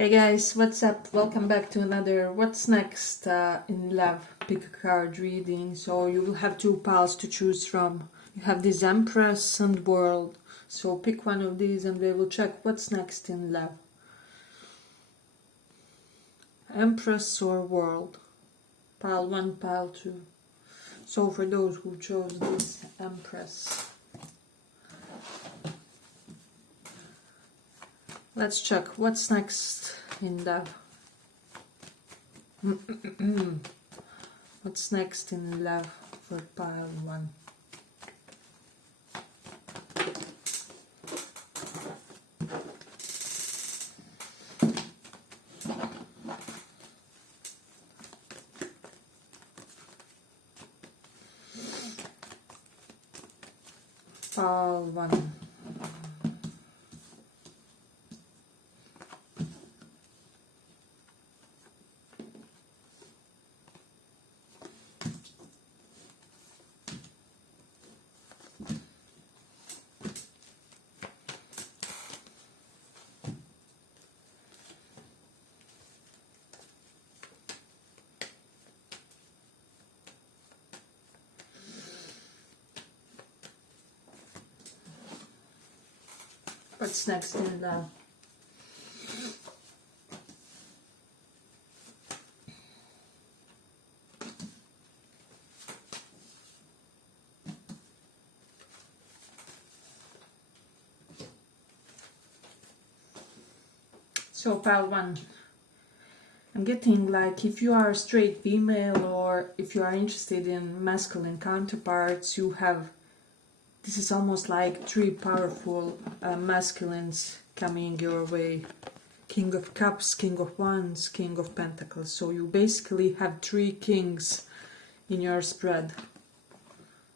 Hey guys, what's up? Welcome back to another What's Next in Love pick a card reading. So you will have two piles to choose from. You have this Empress and World. So pick one of these and we will check what's next in love. Empress or World. Pile 1, pile 2. So for those who chose this Empress, let's check what's next in love. What's next in love for pile 1? Pile 1. What's next in love? So pile 1, I'm getting like if you are a straight female or if you are interested in masculine counterparts, you have, this is almost like 3 powerful masculines coming your way. King of Cups, King of Wands, King of Pentacles. So you basically have 3 kings in your spread.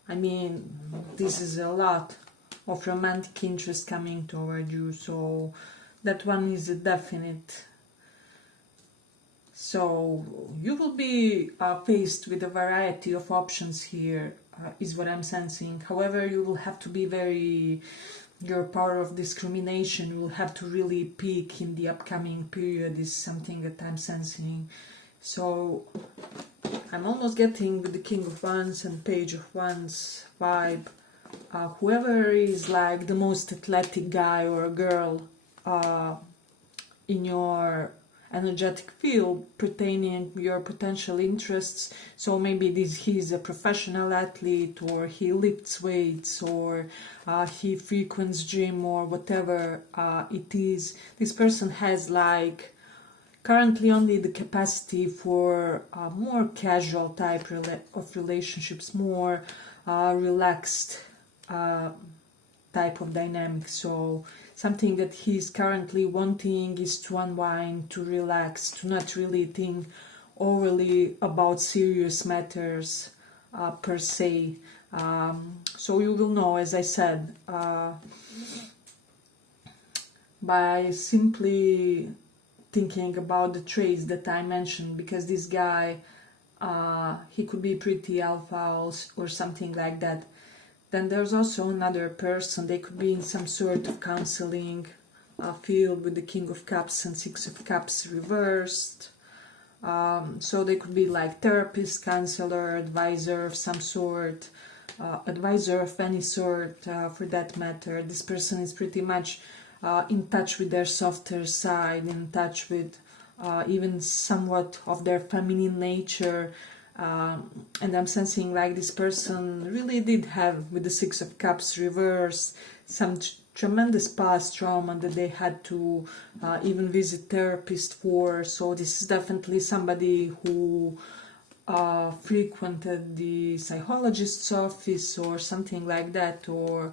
I mean, this is a lot of romantic interest coming toward you, so that one is a definite. So you will be faced with a variety of options here, is what I'm sensing. However, you will have to be very, your power of discrimination will have to really peak in the upcoming period, is something that I'm sensing. So I'm almost getting with the King of Wands and Page of Wands vibe. Whoever is like the most athletic guy or girl in your energetic field pertaining your potential interests, so maybe he's a professional athlete, or he lifts weights, or he frequents gym, or whatever it is. This person has like currently only the capacity for more casual type of relationships, more relaxed type of dynamic. So something that he's currently wanting is to unwind, to relax, to not really think overly about serious matters per se. So you will know, as I said, by simply thinking about the traits that I mentioned, because this guy, he could be pretty alpha or something like that. Then there's also another person, they could be in some sort of counseling field with the King of Cups and Six of Cups reversed. So they could be like therapist, counselor, advisor of some sort, advisor of any sort for that matter. This person is pretty much in touch with their softer side, in touch with even somewhat of their feminine nature. And I'm sensing like this person really did have, with the Six of Cups reverse, some tremendous past trauma that they had to even visit therapist for. So this is definitely somebody who frequented the psychologist's office or something like that, or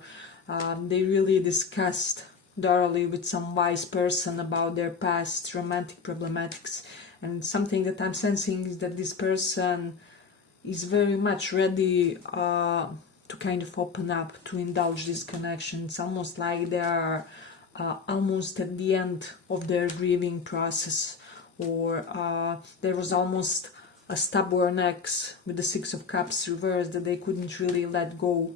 they really discussed thoroughly with some wise person about their past romantic problematics. And something that I'm sensing is that this person is very much ready to kind of open up, to indulge this connection. It's almost like they are almost at the end of their grieving process, or there was almost a stubborn ex with the Six of Cups reversed that they couldn't really let go.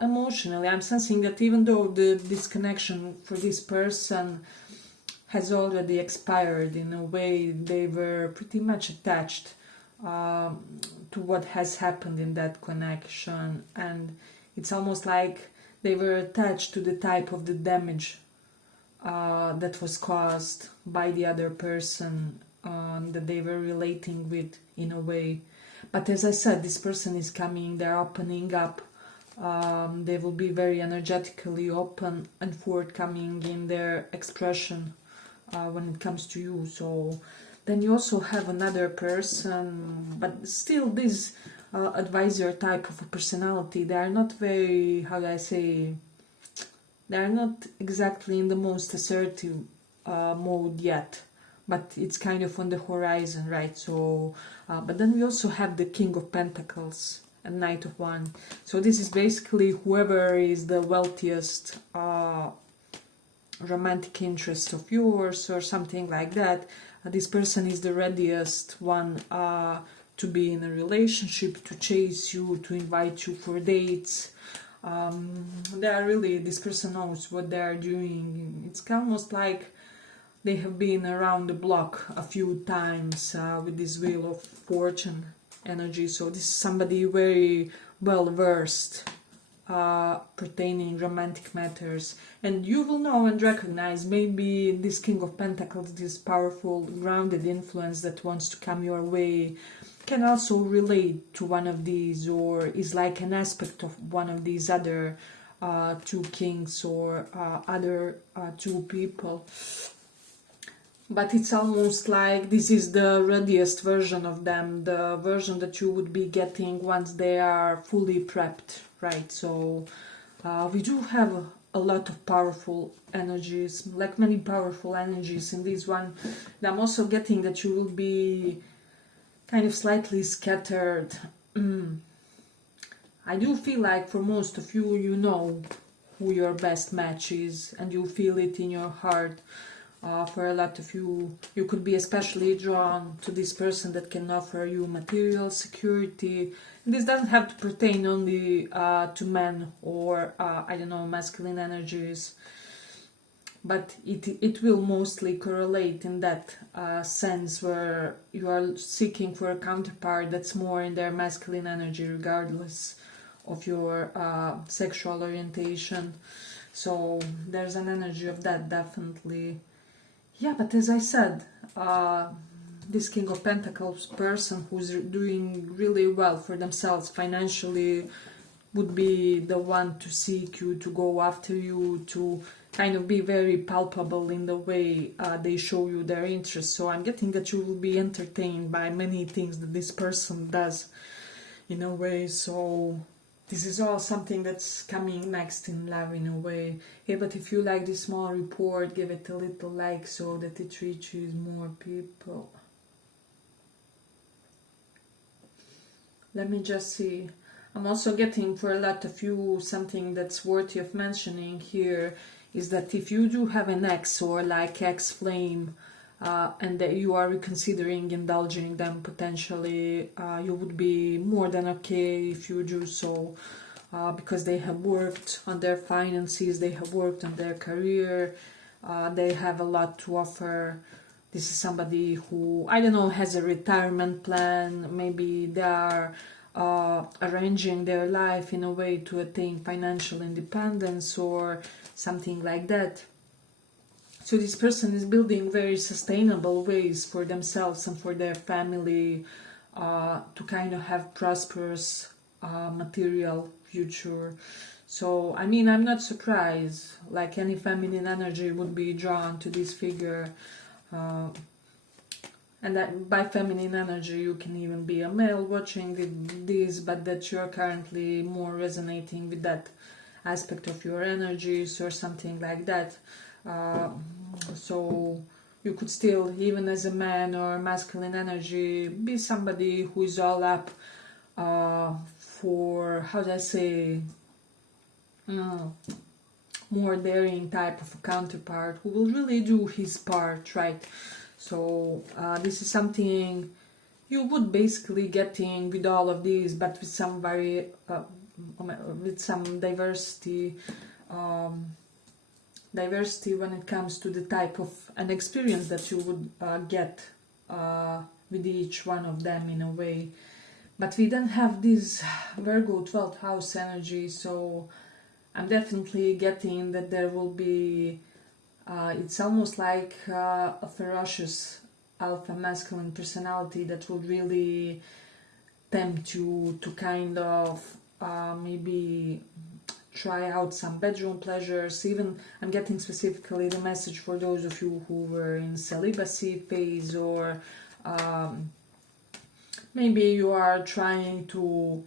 Emotionally, I'm sensing that even though the disconnection for this person has already expired. In a way, they were pretty much attached to what has happened in that connection, and it's almost like they were attached to the type of the damage that was caused by the other person that they were relating with, in a way. But as I said, this person is coming, they're opening up, they will be very energetically open and forthcoming in their expression when it comes to you. So then you also have another person, but still this advisor type of a personality, they are not very, how do I say, they are not exactly in the most assertive mode yet, but it's kind of on the horizon, right? So, but then we also have the King of Pentacles and Knight of Wands. So this is basically whoever is the wealthiest romantic interest of yours or something like that. This person is the readiest one to be in a relationship, to chase you, to invite you for dates. They are really, this person knows what they are doing. It's almost like they have been around the block a few times with this Wheel of Fortune energy. So this is somebody very well versed pertaining romantic matters, and you will know and recognize maybe this King of Pentacles, this powerful grounded influence that wants to come your way, can also relate to one of these, or is like an aspect of one of these other two kings or other two people. But it's almost like this is the readiest version of them, the version that you would be getting once they are fully prepped, right? So we do have a lot of powerful energies, like many powerful energies in this one. And I'm also getting that you will be kind of slightly scattered. I do feel like for most of you, you know who your best match is, and you feel it in your heart. For a lot of you, you could be especially drawn to this person that can offer you material security. And this doesn't have to pertain only to men or, I don't know, masculine energies. But it will mostly correlate in that sense where you are seeking for a counterpart that's more in their masculine energy regardless of your sexual orientation. So there's an energy of that, definitely. Yeah, but as I said, this King of Pentacles person who's doing really well for themselves financially would be the one to seek you, to go after you, to kind of be very palpable in the way they show you their interest. So I'm getting that you will be entertained by many things that this person does in a way. So this is all something that's coming next in love in a way. Hey, but if you like this small report, give it a little like so that it reaches more people. Let me just see. I'm also getting for a lot of you something that's worthy of mentioning here is that if you do have an ex or like ex-flame and that you are reconsidering indulging them potentially, you would be more than okay if you do so, because they have worked on their finances, they have worked on their career, they have a lot to offer. This is somebody who, I don't know, has a retirement plan, maybe they are arranging their life in a way to attain financial independence or something like that. So this person is building very sustainable ways for themselves and for their family to kind of have prosperous material future. So, I mean, I'm not surprised, like any feminine energy would be drawn to this figure. And that by feminine energy you can even be a male watching this, but that you're currently more resonating with that aspect of your energies or something like that. So you could still, even as a man or masculine energy, be somebody who is all up for, how do I say, more daring type of a counterpart who will really do his part, right? So this is something you would basically getting with all of these, but with some with some diversity. diversity when it comes to the type of an experience that you would get with each one of them in a way. But we then have this Virgo 12th house energy, so I'm definitely getting that there will be, it's almost like a ferocious alpha masculine personality that will really tempt you to kind of maybe try out some bedroom pleasures. Even I'm getting specifically the message for those of you who were in celibacy phase, or maybe you are trying to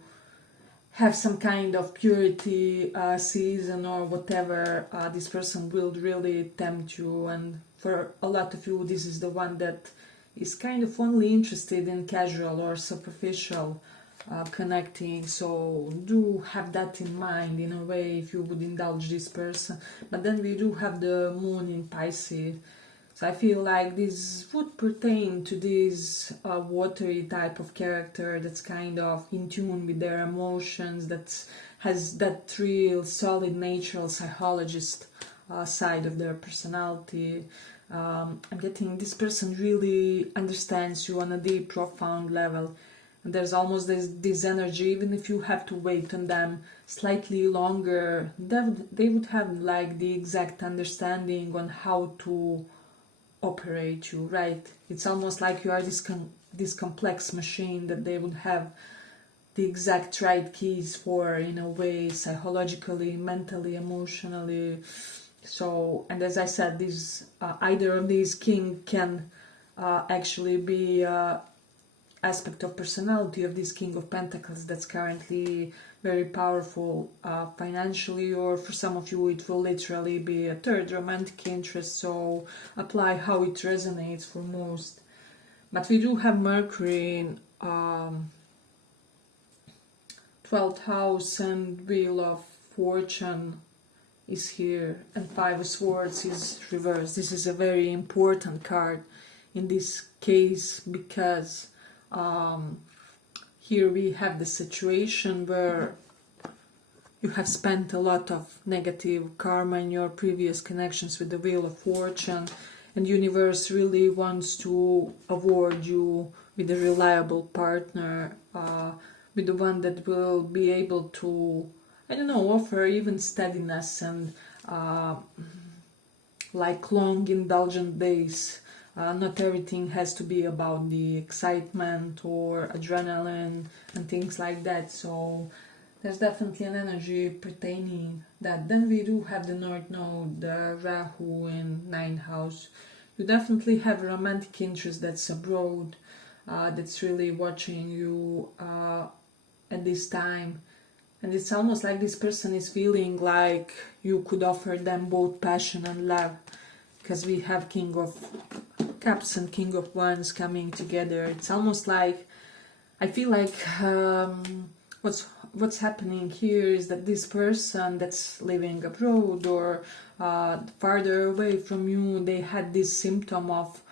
have some kind of purity season or whatever. This person will really tempt you, and for a lot of you this is the one that is kind of only interested in casual or superficial connecting, so do have that in mind in a way if you would indulge this person. But then we do have the moon in Pisces, so I feel like this would pertain to this watery type of character that's kind of in tune with their emotions, that has that real solid natural psychologist side of their personality. I'm getting this person really understands you on a deep, profound level. And there's almost this energy, even if you have to wait on them slightly longer, they would have like the exact understanding on how to operate you, right? It's almost like you are this complex machine that they would have the exact right keys for, in a way, psychologically, mentally, emotionally. So, and as I said, this either of these king can actually be aspect of personality of this King of Pentacles that's currently very powerful financially, or for some of you it will literally be a third romantic interest, so apply how it resonates for most. But we do have Mercury in 12th house, and Wheel of Fortune is here, and Five of Swords is reversed. This is a very important card in this case, because here we have the situation where you have spent a lot of negative karma in your previous connections with the Wheel of Fortune, and universe really wants to award you with a reliable partner, with the one that will be able to, I don't know, offer even steadiness and like long indulgent days. Not everything has to be about the excitement or adrenaline and things like that, so there's definitely an energy pertaining that. Then we do have the North Node, the Rahu in 9th house. You definitely have a romantic interest that's abroad, that's really watching you at this time. And it's almost like this person is feeling like you could offer them both passion and love, because we have King of Cups and King of Wands coming together. It's almost like, I feel like what's happening here is that this person that's living abroad or farther away from you, they had this symptom of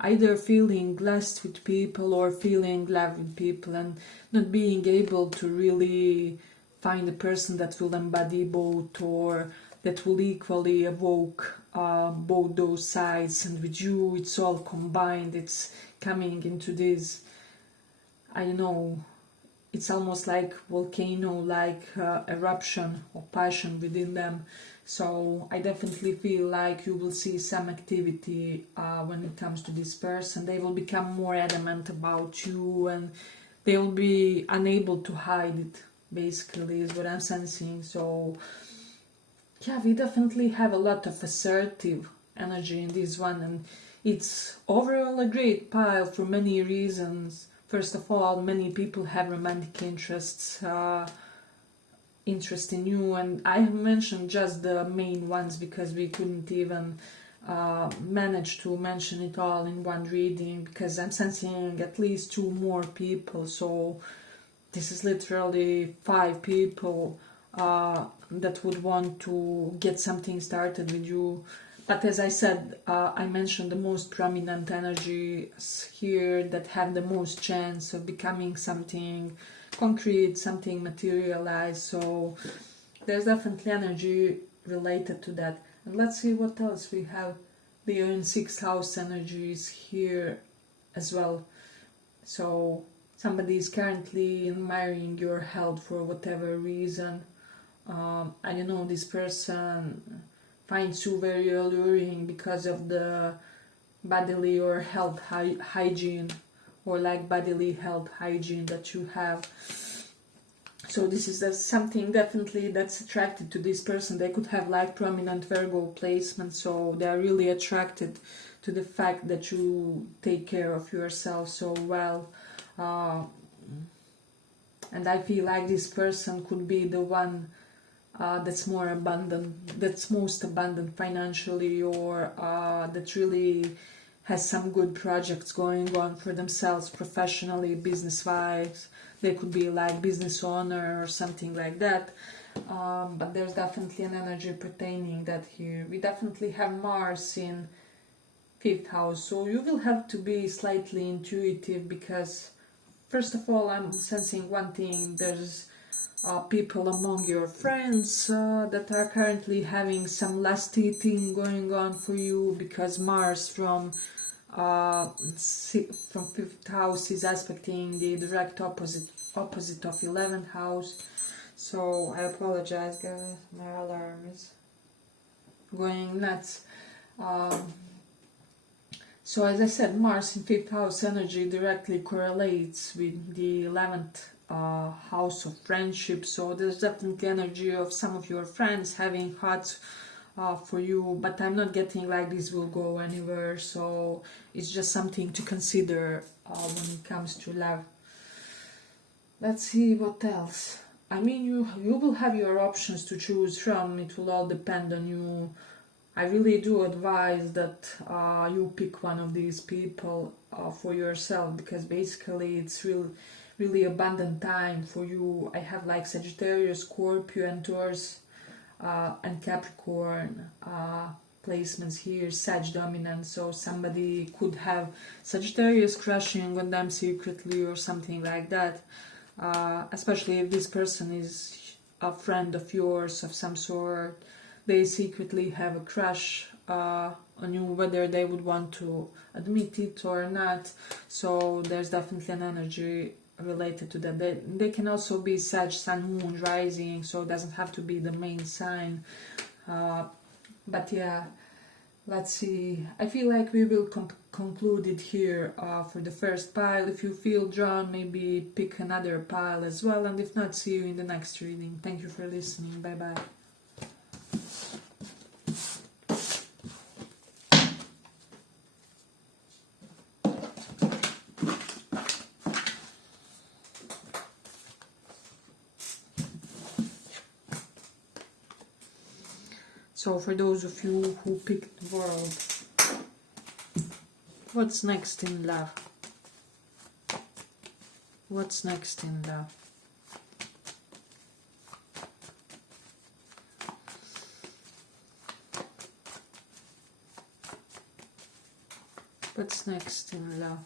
either feeling blessed with people or feeling loved with people, and not being able to really find a person that will embody both, or that will equally evoke both those sides. And with you it's all combined, it's coming into this, I don't know, it's almost like volcano, like eruption of passion within them. So I definitely feel like you will see some activity when it comes to this person. They will become more adamant about you, and they will be unable to hide it, basically, is what I'm sensing. So yeah, we definitely have a lot of assertive energy in this one, and it's overall a great pile for many reasons. First of all, many people have romantic interests, interest in you, and I have mentioned just the main ones because we couldn't even manage to mention it all in one reading, because I'm sensing at least 2 more people, so this is literally 5 people that would want to get something started with you. But as I said, I mentioned the most prominent energies here that have the most chance of becoming something concrete, something materialized. So there's definitely energy related to that. And let's see what else we have. The own 6th house energy is here as well. So somebody is currently admiring your health for whatever reason. I don't know, this person finds you very alluring because of the bodily or health hygiene, or like bodily health hygiene that you have. So this is something definitely that's attracted to this person. They could have like prominent Virgo placement, so they are really attracted to the fact that you take care of yourself so well. And I feel like this person could be the one that's more abundant, that's most abundant financially, or that really has some good projects going on for themselves professionally, business-wise. They could be like business owner or something like that. But there's definitely an energy pertaining that here. We definitely have Mars in 5th house, so you will have to be slightly intuitive, because first of all, I'm sensing one thing. There's people among your friends that are currently having some lusty thing going on for you, because Mars from 5th house is aspecting the direct opposite of 11th house. So I apologize, guys, my alarm is going nuts. So as I said, Mars in 5th house energy directly correlates with the 11th house of friendship. So there's definitely energy of some of your friends having hearts for you, but I'm not getting like this will go anywhere. So it's just something to consider when it comes to love. Let's see what else. I mean, you will have your options to choose from. It will all depend on you. I really do advise that you pick one of these people for yourself, because basically it's really abundant time for you. I have like Sagittarius, Scorpio, and Taurus and Capricorn placements here, Sag dominant. So somebody could have Sagittarius crushing on them secretly or something like that. Especially if this person is a friend of yours of some sort. They secretly have a crush on you, whether they would want to admit it or not. So there's definitely an energy related to that. They can also be Sag, Sun, Moon, Rising, so it doesn't have to be the main sign. But yeah, let's see. I feel like we will conclude it here for the first pile. If you feel drawn, maybe pick another pile as well. And if not, see you in the next reading. Thank you for listening. Bye-bye. So for those of you who picked World, what's next in love? What's next in love? What's next in love?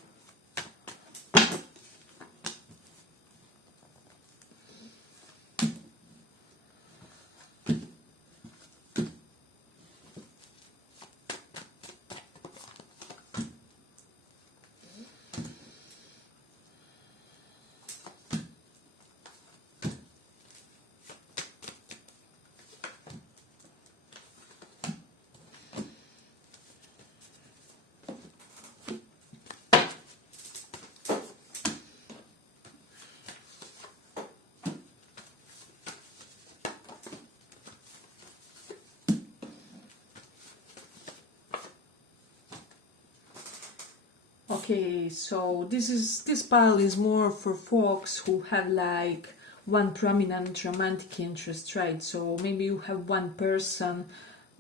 Okay, so this pile is more for folks who have like one prominent romantic interest, right? So maybe you have one person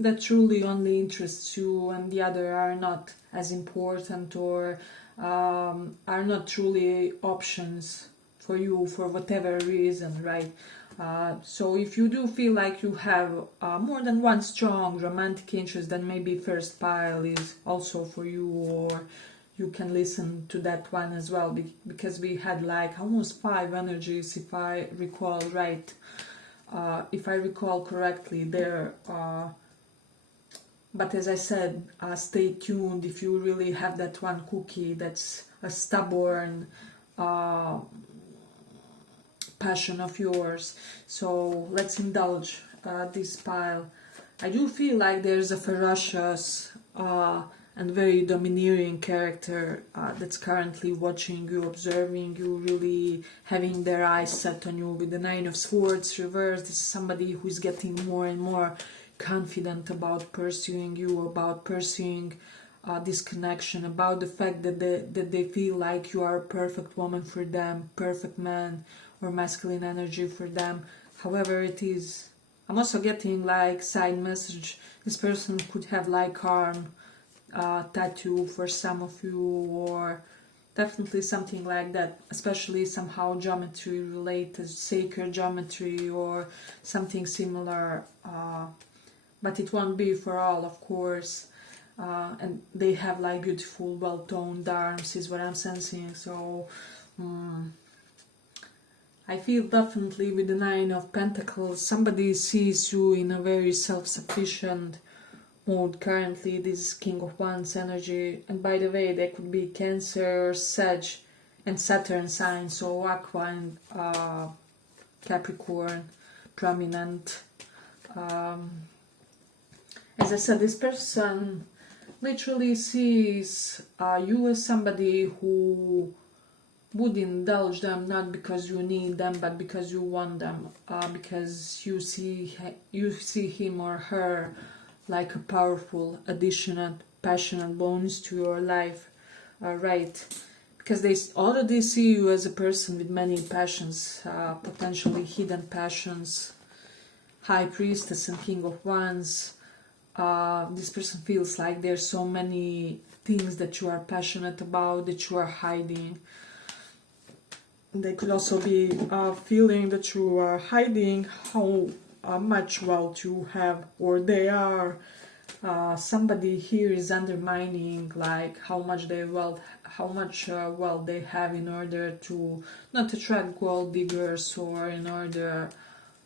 that truly only interests you, and the other are not as important, or are not truly options for you for whatever reason, right? So if you do feel like you have more than one strong romantic interest, then maybe first pile is also for you, or you can listen to that one as well, because we had like almost 5 energies, if I recall right. If I recall correctly, there But as I said, stay tuned if you really have that one cookie that's a stubborn passion of yours. So let's indulge this pile. I do feel like there's a ferocious and very domineering character that's currently watching you, observing you, really having their eyes set on you. With the Nine of Swords reversed, this is somebody who's getting more and more confident about pursuing you, about pursuing this connection, about the fact that they feel like you are a perfect woman for them, perfect man or masculine energy for them, however it is. I'm also getting like side message, this person could have like arm tattoo for some of you, or definitely something like that, especially somehow geometry related, sacred geometry or something similar, but it won't be for all, of course. And they have like beautiful well-toned arms is what I'm sensing. So I feel definitely with the Nine of Pentacles, somebody sees you in a very self-sufficient mode currently. This is King of Wands energy, and by the way, they could be Cancer, Sag, and Saturn signs, so Aqua and Capricorn prominent. As I said, this person literally sees you as somebody who would indulge them not because you need them, but because you want them, because you see him or her like a powerful additional passionate bonus to your life, right? Because they already see you as a person with many passions, potentially hidden passions. High Priestess and King of Wands. This person feels like there's so many things that you are passionate about that you are hiding. They could also be feeling that you are hiding how much wealth you have, or they are. Somebody here is undermining like how much wealth they have in order to not attract gold diggers, or in order,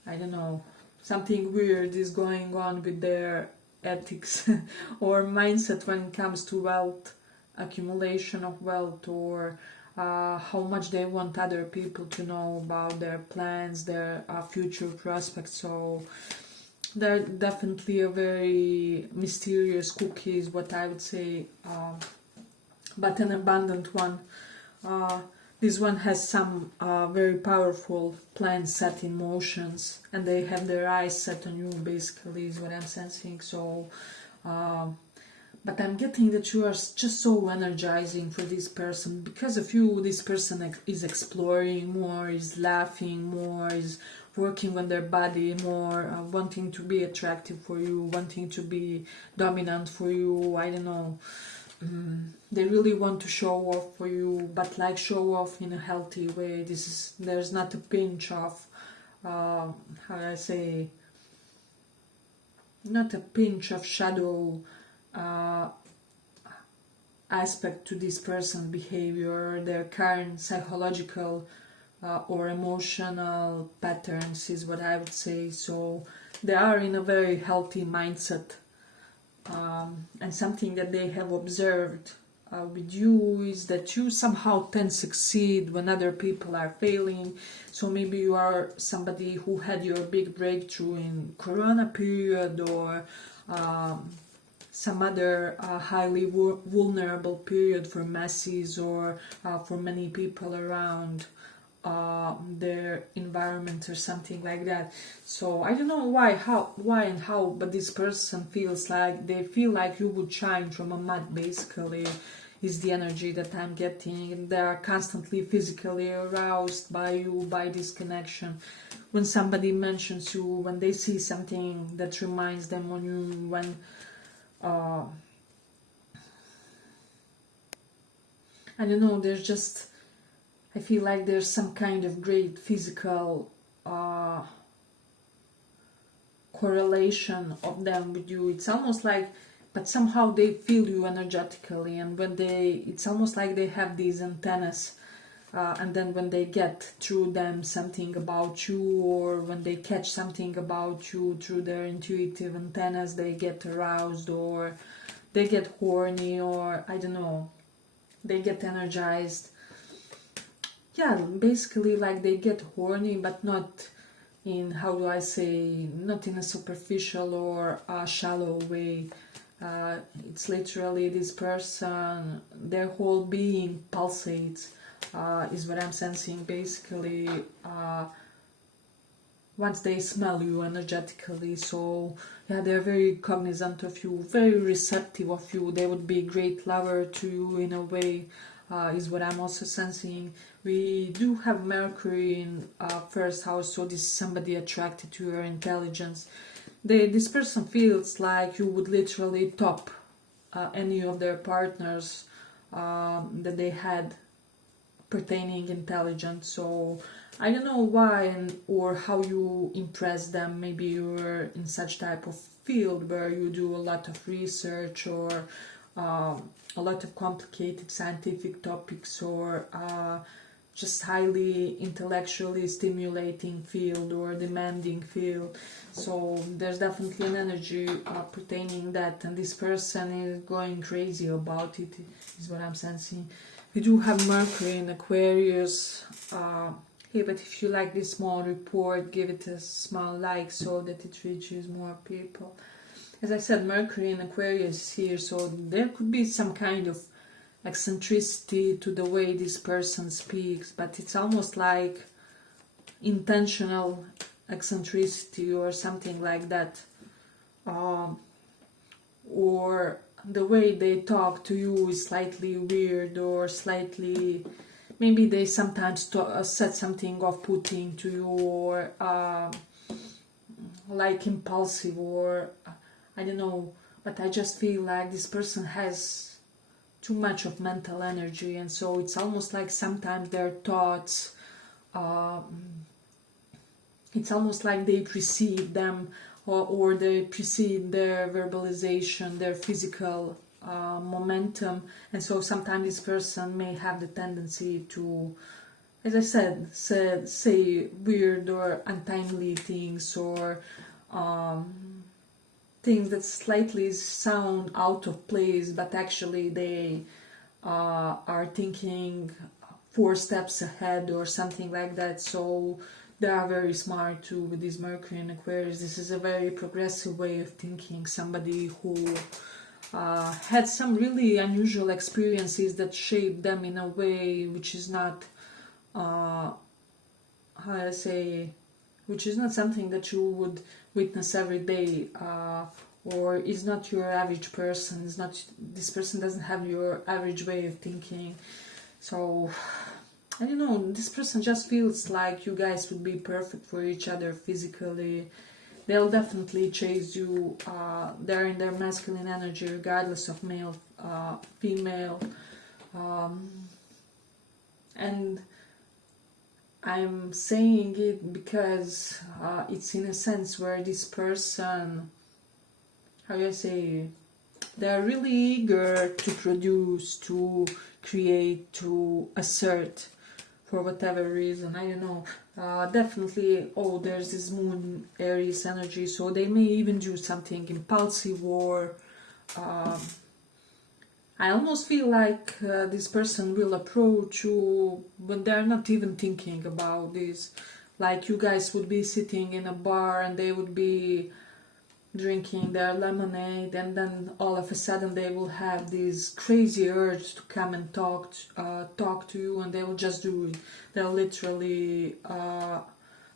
I don't know, something weird is going on with their ethics or mindset when it comes to wealth, accumulation of wealth, or how much they want other people to know about their plans, their future prospects. So they're definitely a very mysterious cookie is what I would say, but an abundant one. This one has some very powerful plans set in motions, and they have their eyes set on you, basically, is what I'm sensing. So, but I'm getting that you are just so energizing for this person. Because of you, this person is exploring more, is laughing more, is working on their body more, wanting to be attractive for you, wanting to be dominant for you, I don't know. They really want to show off for you, but like show off in a healthy way. There's not a pinch of, how do I say, not a pinch of shadow aspect to this person's behavior, their current psychological or emotional patterns is what I would say. So they are in a very healthy mindset. And something that they have observed with you is that you somehow tend to succeed when other people are failing. So maybe you are somebody who had your big breakthrough in Corona period, or some other highly vulnerable period for masses, or for many people around their environment or something like that. So I don't know why and how, but this person feels like they feel like you would shine from a mud, basically, is the energy that I'm getting. And they are constantly physically aroused by you, by this connection. When somebody mentions you, when they see something that reminds them on you, when I don't know, there's just, I feel like there's some kind of great physical correlation of them with you. It's almost like, but somehow they feel you energetically, and when it's almost like they have these antennas and then when they get through them something about you, or when they catch something about you through their intuitive antennas, they get aroused, or they get horny, or I don't know, they get energized. Yeah, basically like they get horny, but not in, how do I say, not in a superficial or a shallow way. It's literally this person, their whole being pulsates, is what I'm sensing. Basically, once they smell you energetically, so yeah, they're very cognizant of you, very receptive of you. They would be a great lover to you in a way, is what I'm also sensing. We do have Mercury in first house, so this is somebody attracted to your intelligence. This person feels like you would literally top any of their partners that they had pertaining intelligence. So I don't know why or how you impress them. Maybe you're in such type of field where you do a lot of research, or a lot of complicated scientific topics, or just highly intellectually stimulating field or demanding field. So there's definitely an energy pertaining that, and this person is going crazy about it, is what I'm sensing. We do have Mercury in Aquarius. Hey, but if you like this small report, give it a small like so that it reaches more people. As I said, Mercury in Aquarius is here, so there could be some kind of eccentricity to the way this person speaks, but it's almost like intentional eccentricity or something like that. Or the way they talk to you is slightly weird, or slightly, maybe they sometimes said something off-putting to you, or like impulsive, or I don't know, but I just feel like this person has too much of mental energy, and so it's almost like sometimes their thoughts, it's almost like they precede them, or they precede their verbalization, their physical momentum, and so sometimes this person may have the tendency to, as I said, say weird or untimely things, or things that slightly sound out of place, but actually they are thinking 4 steps ahead or something like that. So they are very smart too with this Mercury in Aquarius. This is a very progressive way of thinking. Somebody who had some really unusual experiences that shaped them in a way which is not, how I say, which is not something that you would witness every day, or is not your average person. Is not, this person doesn't have your average way of thinking. So I don't know, this person just feels like you guys would be perfect for each other physically. They'll definitely chase you. They're in their masculine energy regardless of male, female, and I'm saying it because it's in a sense where this person, how do I say, they're really eager to produce, to create, to assert, for whatever reason. I don't know. Definitely, there's this moon Aries energy, so they may even do something impulsive, or I almost feel like this person will approach you when they're not even thinking about this. Like you guys would be sitting in a bar and they would be drinking their lemonade, and then all of a sudden they will have this crazy urge to come and talk to you, and they will just do it. They'll literally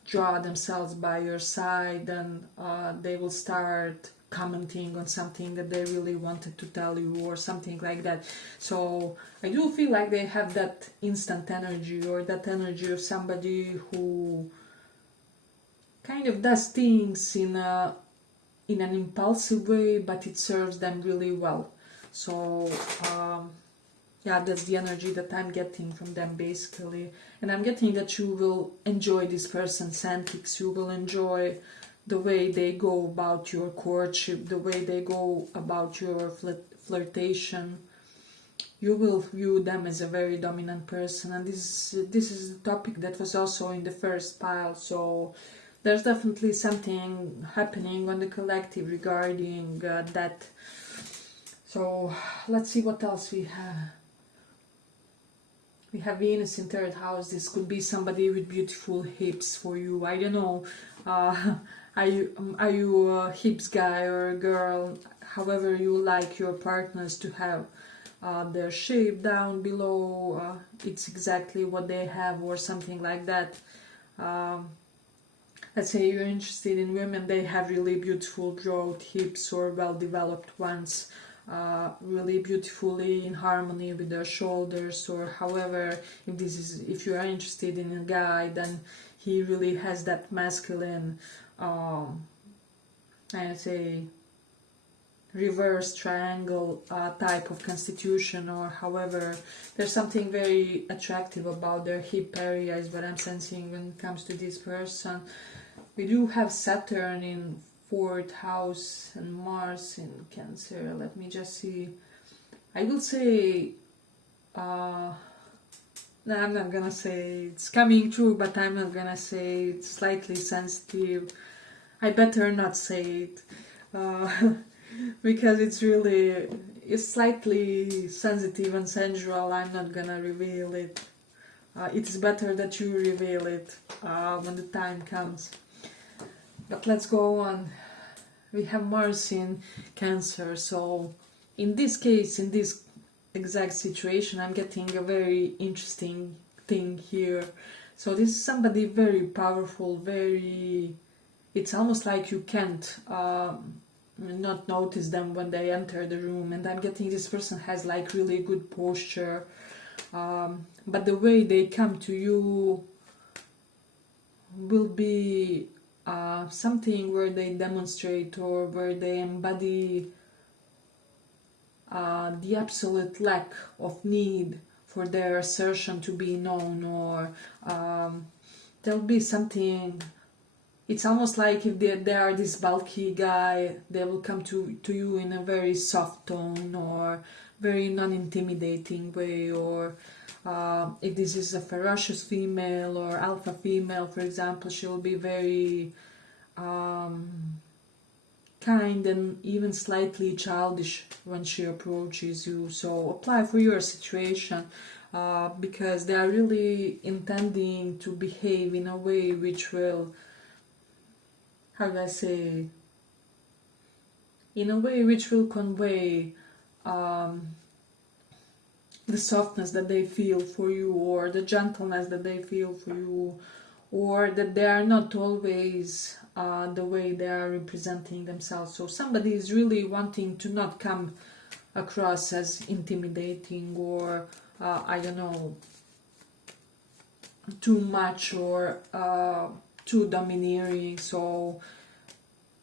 draw themselves by your side, and they will start commenting on something that they really wanted to tell you, or something like that. So I do feel like they have that instant energy, or that energy of somebody who kind of does things in an impulsive way, but it serves them really well. So yeah, that's the energy that I'm getting from them basically. And I'm getting that you will enjoy this person's antics, you will enjoy the way they go about your courtship, the way they go about your flirtation. you will view them as a very dominant person, and this is the topic that was also in the first pile. So there's definitely something happening on the collective regarding that. So let's see what else we have. We have Venus in third house. This could be somebody with beautiful hips for you. I don't know. Are you a hips guy or a girl? However you like your partners to have their shape down below. It's exactly what they have or something like that. Let's say you're interested in women. They have really beautiful broad hips or well-developed ones. Really beautifully in harmony with their shoulders, or however, if you are interested in a guy, then he really has that masculine, I'd say, reverse triangle type of constitution, or however, there's something very attractive about their hip area is what I'm sensing when it comes to this person. We do have Saturn in fourth house and Mars in Cancer. Let me just see. I will say, no, I'm not gonna say it's coming true, but I'm not gonna say it's slightly sensitive. I better not say it, because it's slightly sensitive and sensual. I'm not gonna reveal it. It's better that you reveal it when the time comes. But let's go on. We have Mars in Cancer, so in this case, in this exact situation, I'm getting a very interesting thing here. So this is somebody very powerful, it's almost like you can't not notice them when they enter the room, and I'm getting this person has like really good posture, but the way they come to you will be something where they demonstrate or where they embody the absolute lack of need for their assertion to be known, or there'll be something. It's almost like if they are this bulky guy, they will come to you in a very soft tone or very non-intimidating way, or if this is a ferocious female or alpha female, for example, she will be very kind and even slightly childish when she approaches you. So apply for your situation, because they are really intending to behave in a way which will, how do I say, in a way which will convey the softness that they feel for you, or the gentleness that they feel for you, or that they are not always the way they are representing themselves. So somebody is really wanting to not come across as intimidating or I don't know, too much or too domineering. So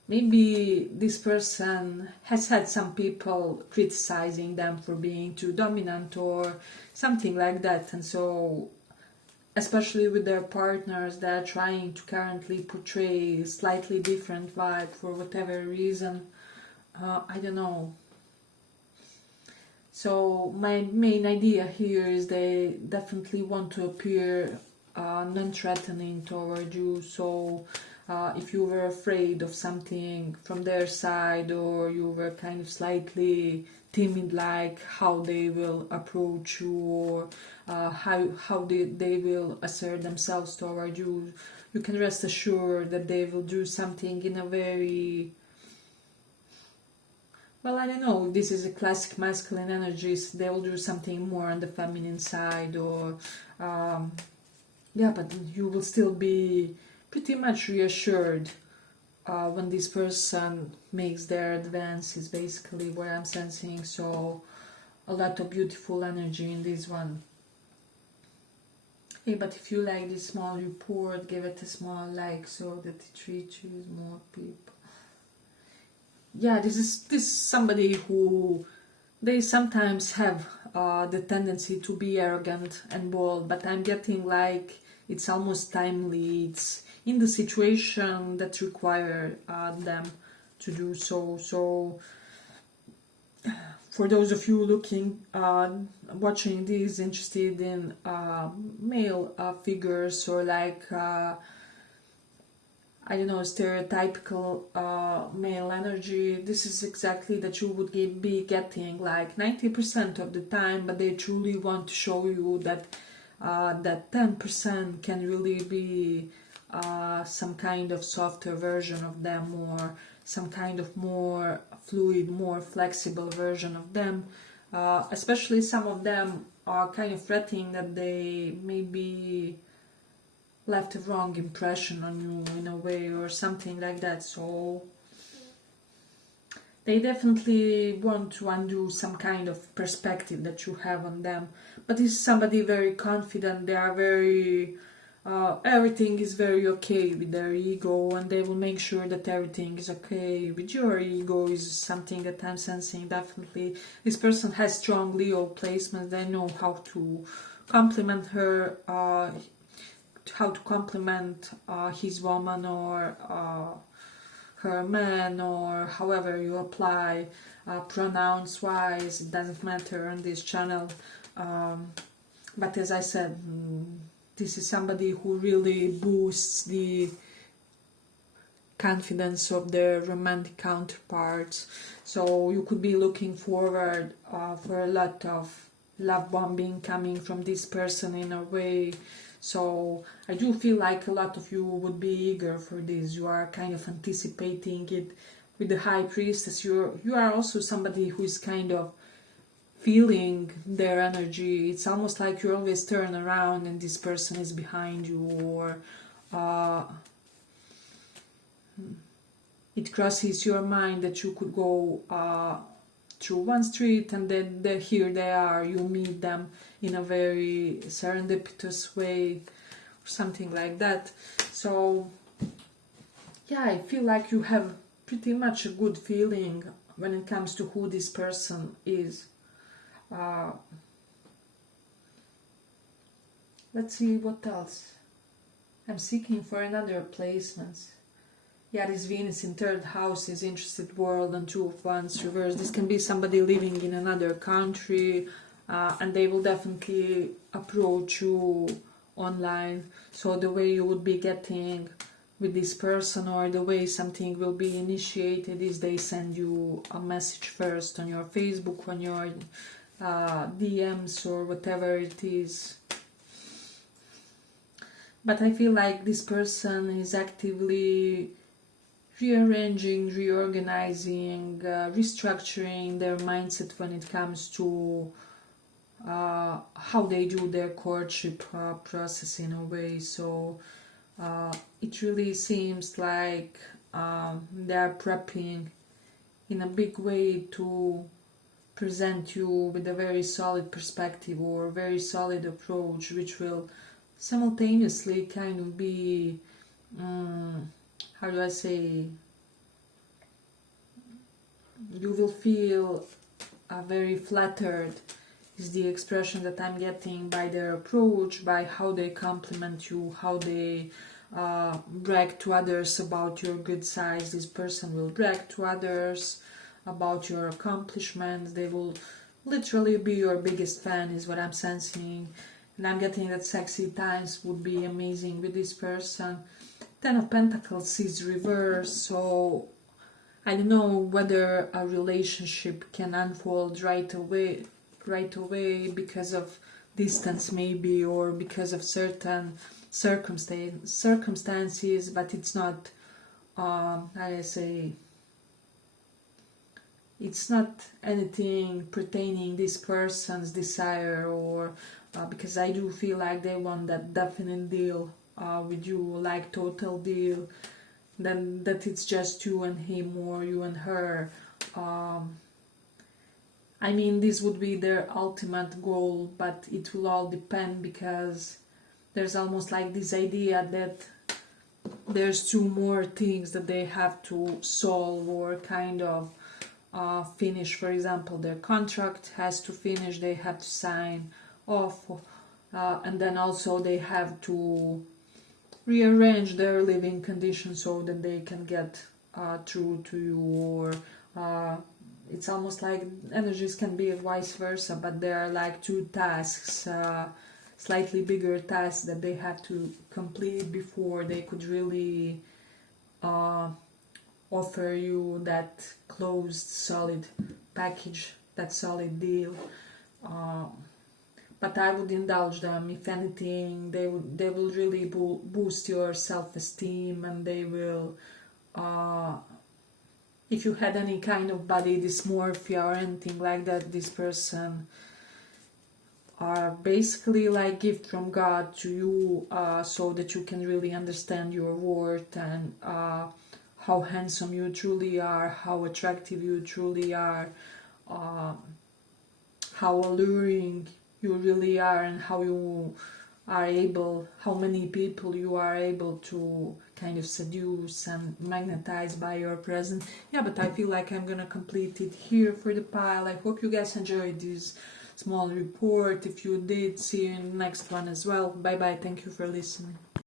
maybe this person has had some people criticizing them for being too dominant or something like that, and so especially with their partners, they're trying to currently portray a slightly different vibe for whatever reason. I don't know. So my main idea here is they definitely want to appear non-threatening toward you. So if you were afraid of something from their side, or you were kind of slightly timid, like how they will approach you, or how they will assert themselves toward you, you can rest assured that they will do something in a very, well, I don't know, this is a classic masculine energies, they will do something more on the feminine side, or yeah, but you will still be pretty much reassured when this person makes their advances, basically what I'm sensing. So a lot of beautiful energy in this one. Hey, but if you like this small report, give it a small like so that it reaches more people. Yeah, this is somebody who, they sometimes have the tendency to be arrogant and bold, but I'm getting like it's almost timely. It's in the situation that require them to do so. So for those of you looking watching these interested in male figures, or like I don't know, stereotypical male energy, this is exactly that you would be getting like 90% of the time, but they truly want to show you that that 10% can really be some kind of softer version of them, or some kind of more fluid, more flexible version of them. Especially some of them are kind of threatening that they maybe left a wrong impression on you in a way, or something like that. So they definitely want to undo some kind of perspective that you have on them. But this is somebody very confident. They are very everything is very okay with their ego, and they will make sure that everything is okay with your ego, is something that I'm sensing. Definitely this person has strong Leo placements. They know how to compliment her, how to compliment his woman, or her man, or however you apply pronouns wise, it doesn't matter on this channel. But as I said, this is somebody who really boosts the confidence of their romantic counterparts. So you could be looking forward for a lot of love bombing coming from this person in a way. So I do feel like a lot of you would be eager for this. You are kind of anticipating it. With the High Priestess, you are also somebody who is kind of feeling their energy. It's almost like you always turn around and this person is behind you, or it crosses your mind that you could go through one street and then here they are, you meet them in a very serendipitous way, or something like that. So yeah, I feel like you have pretty much a good feeling when it comes to who this person is. Let's see what else. I'm seeking for another placements. Yeah, this Venus in third house is interested world and Two of Wands reverse. This can be somebody living in another country, and they will definitely approach you online. So the way you would be getting with this person, or the way something will be initiated, is they send you a message first on your Facebook, on your DMs, or whatever it is. But I feel like this person is actively rearranging, reorganizing, restructuring their mindset when it comes to how they do their courtship process in a way. So it really seems like they are prepping in a big way to present you with a very solid perspective, or very solid approach, which will simultaneously kind of be how do I say, you will feel very flattered, is the expression that I'm getting, by their approach, by how they compliment you, how they brag to others about your good sides. This person will brag to others about your accomplishments. They will literally be your biggest fan, is what I'm sensing. And I'm getting that sexy times would be amazing with this person. Ten of Pentacles is reversed, so I don't know whether a relationship can unfold right away because of distance maybe, or because of certain circumstances, but it's not, how do I say, it's not anything pertaining this person's desire, or because I do feel like they want that definite deal with you, like total deal, then that it's just you and him, or you and her. I mean, this would be their ultimate goal, but it will all depend, because there's almost like this idea that there's two more things that they have to solve, or kind of finish. For example, their contract has to finish, they have to sign off, and then also they have to rearrange their living conditions so that they can get through to you, or it's almost like energies can be vice versa, but there are like two tasks, slightly bigger tasks that they have to complete before they could really offer you that closed solid package, that solid deal. But I would indulge them. If anything, they will really boost your self-esteem, and they will, if you had any kind of body dysmorphia or anything like that, this person are basically like gift from God to you, so that you can really understand your worth, and how handsome you truly are, how attractive you truly are, how alluring you really are, and how you are able, how many people you are able to kind of seduce and magnetize by your presence. Yeah, but I feel like I'm gonna complete it here for the pile. I hope you guys enjoyed this small report. If you did, see you in the next one as well. Bye bye, thank you for listening.